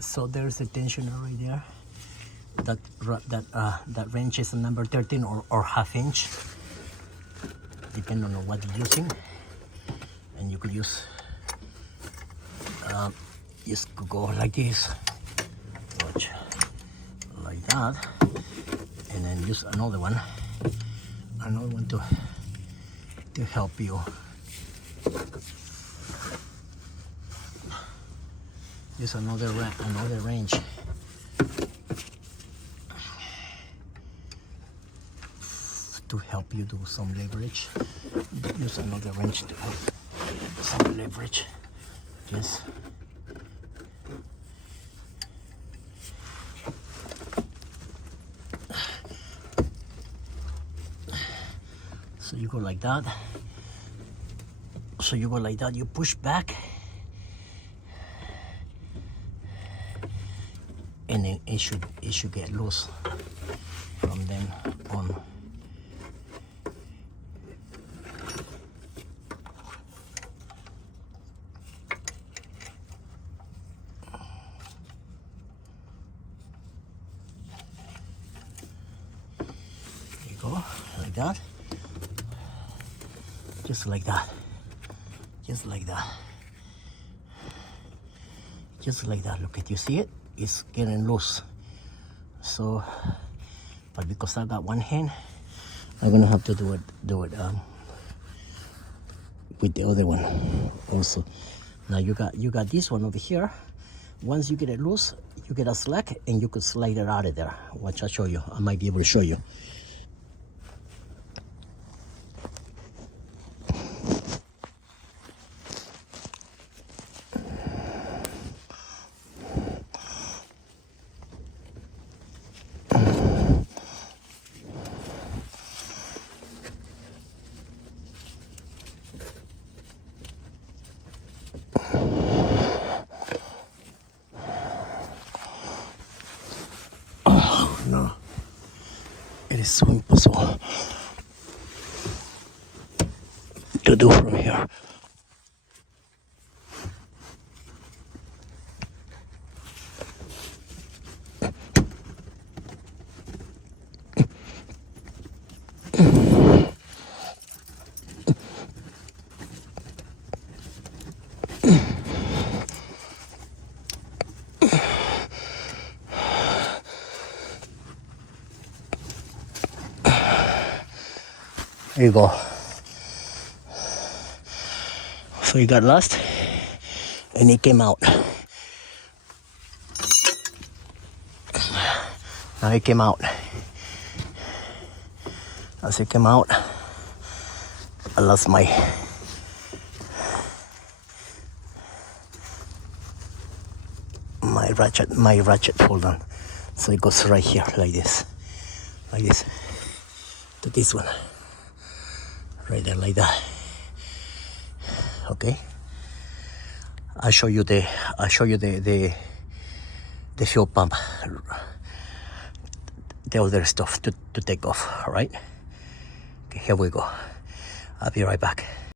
So there's a tensioner right there. That wrench is a number 13 or half inch, depending on what you're using. And you could use just go like this, watch, like that, and then use another one to help you. Use another wrench to help you do some leverage. Use another wrench to help some leverage. Yes. So you go like that. So you go like that. You push back, and then it should get loose from then on. There you go, like that. Just like that. Just like that. Just like that. Look at, you see it? It's getting loose. So, but because I got one hand, I'm gonna have to do it with the other one also. Now you got this one over here. Once you get it loose, you get a slack and you could slide it out of there. Watch, I'll show you. I might be able to show you. No, it is so impossible to do from here. There you go. So you got lost and it came out. Now it came out. As it came out, I lost my ratchet, hold on. So it goes right here like this to this one. Right there like that. Okay. I'll show you the fuel pump, the other stuff to take off. All right. Okay, here we go. I'll be right back.